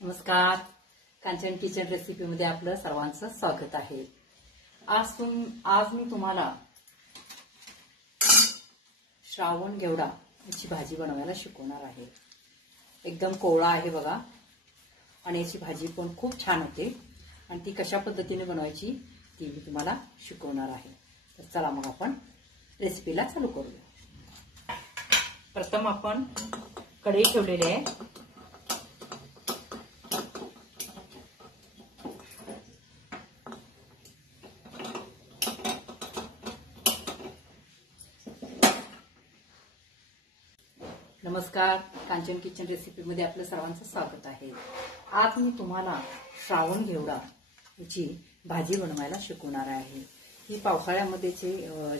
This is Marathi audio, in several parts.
नमस्कार. कांचन किचन रेसिपी मध्ये आपलं सर्वांचं स्वागत आहे. आज मी तुम्हाला श्रावण घेवडा याची भाजी बनवायला शिकवणार आहे. एकदम कोवळा आहे बघा आणि याची भाजी पण खूप छान होते आणि ती कशा पद्धतीने बनवायची ती मी तुम्हाला शिकवणार आहे. तर चला मग आपण रेसिपीला चालू करूया. प्रथम आपण कढई ठेवलेली आहे. नमस्कार. कांचन किचन रेसिपी मध्ये आपलं सर्वांचं स्वागत आहे. आज मी तुम्हाला श्रावण घेवडा याची भाजी बनवायला शिकवणार आहे. ही पावसाळ्यामध्येची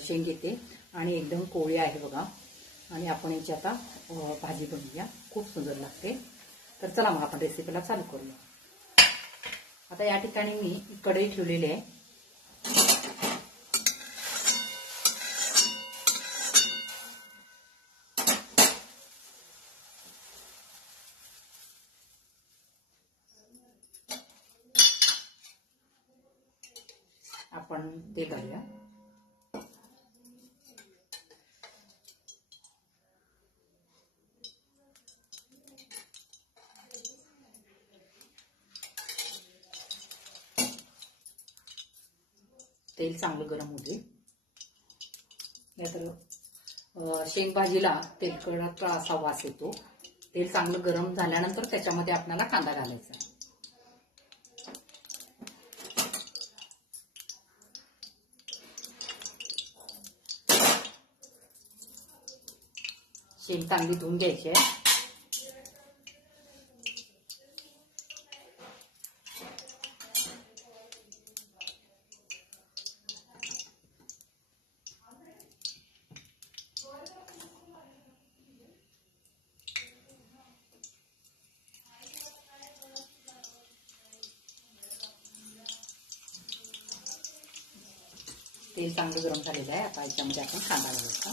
शेंग येते आणि एकदम कोवळी आहे बघा आणि आपण याची आता भाजी बनवूया. खूप सुंदर लागते. तर चला मग आपण रेसिपीला चालू करूया. आता या ठिकाणी मी कढई ठेवलेली आहे. आपण तेल घालूया. तेल चांगलं गरम होऊ दे. नाहीतर शेंग भाजीला तेलकट असा वास येतो. तेल चांगलं गरम झाल्यानंतर त्याच्यामध्ये आपल्याला कांदा घालायचा. शेंग चांगली धुवून घ्यायची आहे. तेल चांगलं गरम झालेलं आहे. आता याच्यामध्ये आपण कांदा घालायचा.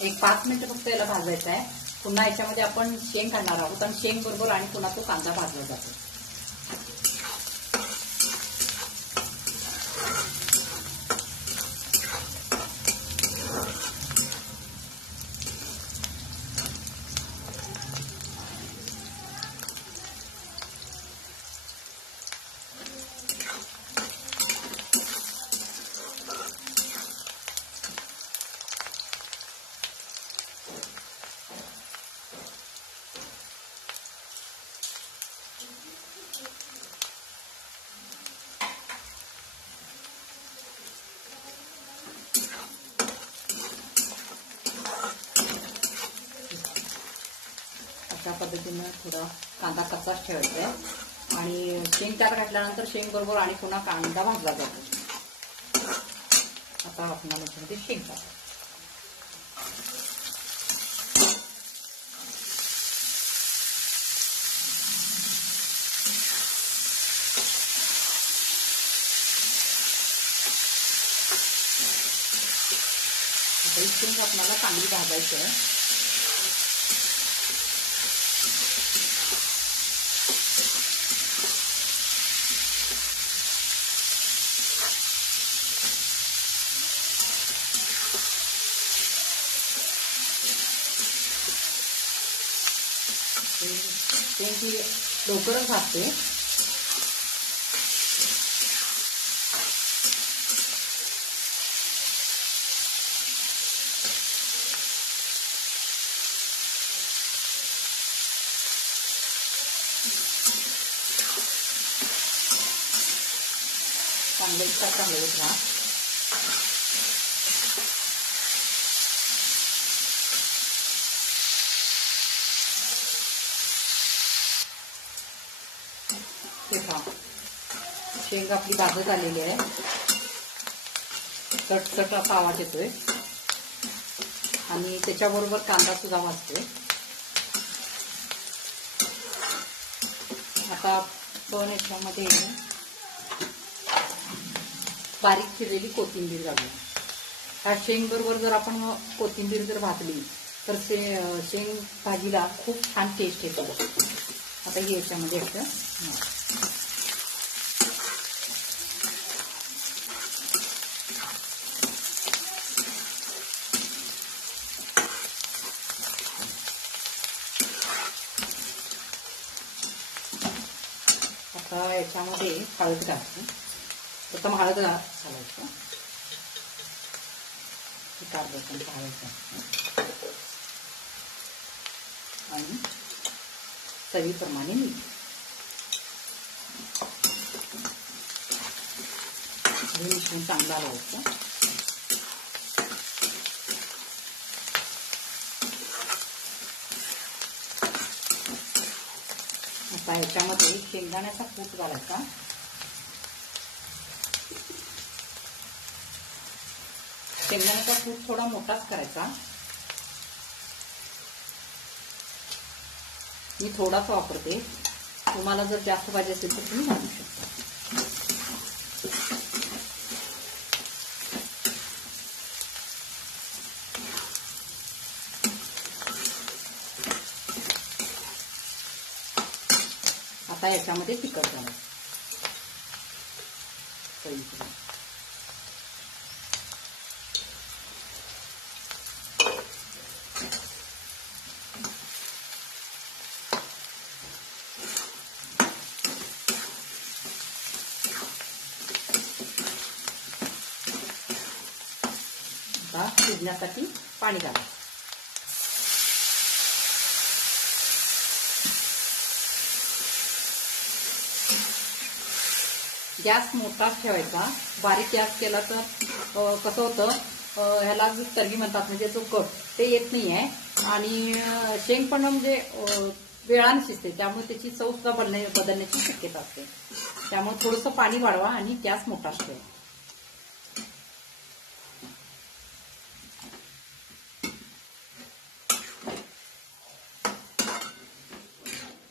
एक 5 मिनिटं फक्त याला भाजायचं आहे. पुन्हा याच्यामध्ये आपण शेंग घालणार आहोत आणि शेंग बरोबर आणि पुन्हा तो कांदा भाजला जातो. अशा पद्धतीनं थोडा कांदा कच्चाच ठेवायचा आहे आणि शेंग त्यात घातल्यानंतर शेंग बरोबर आणि पुन्हा कांदा भाजला जातो. आता आपण याच्यामध्ये शेंग टाकू. आता शेंग आपल्याला चांगली भाजायची आहे. शेंग ही लवकरच भाजते. चांगलं इतका हलवत राहा. शेंग आपली भाजत आलेली आहे. चटचट असा आवाज येतोय आणि त्याच्याबरोबर कांदा सुद्धा भाजतोय. आता पण याच्यामध्ये बारीक चिरलेली कोथिंबीर घालूया. ह्या शेंग बरोबर जर आपण कोथिंबीर जर भाजली तर शेंग भाजीला खूप छान टेस्ट येतो. आता ही याच्यामध्ये असं आता याच्यामध्ये हळद घालते. प्रथम हळद घालायचं. हळद आणि चवीप्रमाणे मीठ. हे मिश्रण चांगलं लावायचं. आता याच्यामध्ये शेंगदाण्याचा कूट घालायचा. शेंगदाण्याचा कूट थोडा मोठाच करायचा. मी थोडाच वापरते. तुम्हाला जर जास्त पाहिजे असेल तर तुम्ही घालू शकता. आता याच्यामध्ये तिखट घालायचं. आता शिजण्यासाठी पाणी घालायचं. गॅस मोठाच ठेवायचा. बारीक गॅस केला तर कसं होतं, ह्याला तर्री म्हणतात, म्हणजे जो कट ते येत नाही आहे. आणि शेंग पण म्हणजे वेळाने शिजते, त्यामुळे त्याची चव सुद्धा बदलण्याची शक्यता असते. त्यामुळे थोडंसं पाणी वाढवा आणि गॅस मोठाच ठेवा.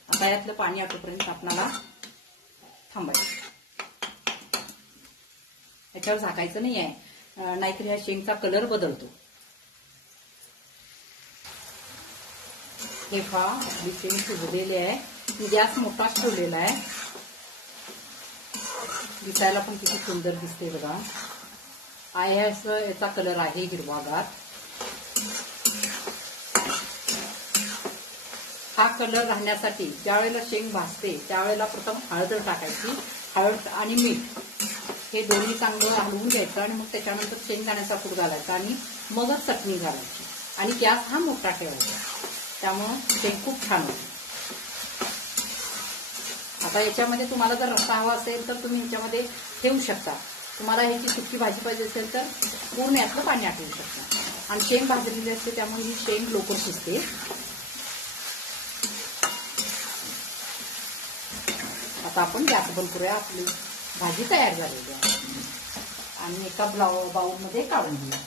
आता यातलं पाणी आटोपर्यंत आपल्याला थांबायचं. याच्यावर झाकायचं नाही आहे, नाहीतर ह्या शेंगचा कलर बदलतो. हे पहा, आपली शेंग शिजलेली आहे. मी गॅस मोठाच ठेवलेला आहे. दिसायला पण किती सुंदर दिसते बघा. याचा कलर आहे हिरवागार. हा कलर राहण्यासाठी ज्यावेळेला शेंग भाजते त्यावेळेला प्रथम हळद टाकायची. हळद आणि मीठ हे दोन्ही चांगलं हलवून घ्यायचं आणि मग त्याच्यानंतर शेंगदाण्याचा कूट घालायचा आणि मगच चटणी घालायची. आणि गॅस हा मोठा ठेवायचा. त्यामुळं शेंग खूप छान होते. आता याच्यामध्ये तुम्हाला जर रस्सा हवा असेल तर तुम्ही ह्याच्यामध्ये ठेवू शकता. तुम्हाला ह्याची सुकी भाजी पाहिजे असेल तर पूर्ण यातलं पाणी आटवू शकता. आणि शेंग भाजलेली असते त्यामुळे ही शेंग लवकर शिजते. आता आपण गॅस बंद करूया. आपली भाजी तयार झालेली आहे आणि एका बाउलमध्ये काढून घेऊया.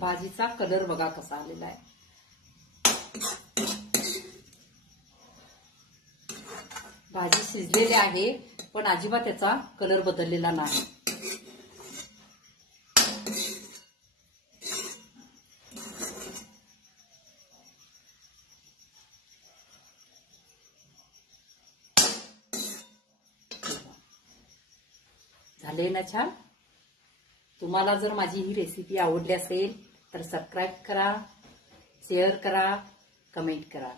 भाजीचा कलर बघा कसा आलेला आहे. भाजी शिजलेली आहे पण अजिबात त्याचा कलर बदललेला नाही. झाले ना छान. तुम्हाला जर माझी ही रेसिपी आवडली असेल तर सबस्क्राईब करा, शेअर करा, कमेंट करा.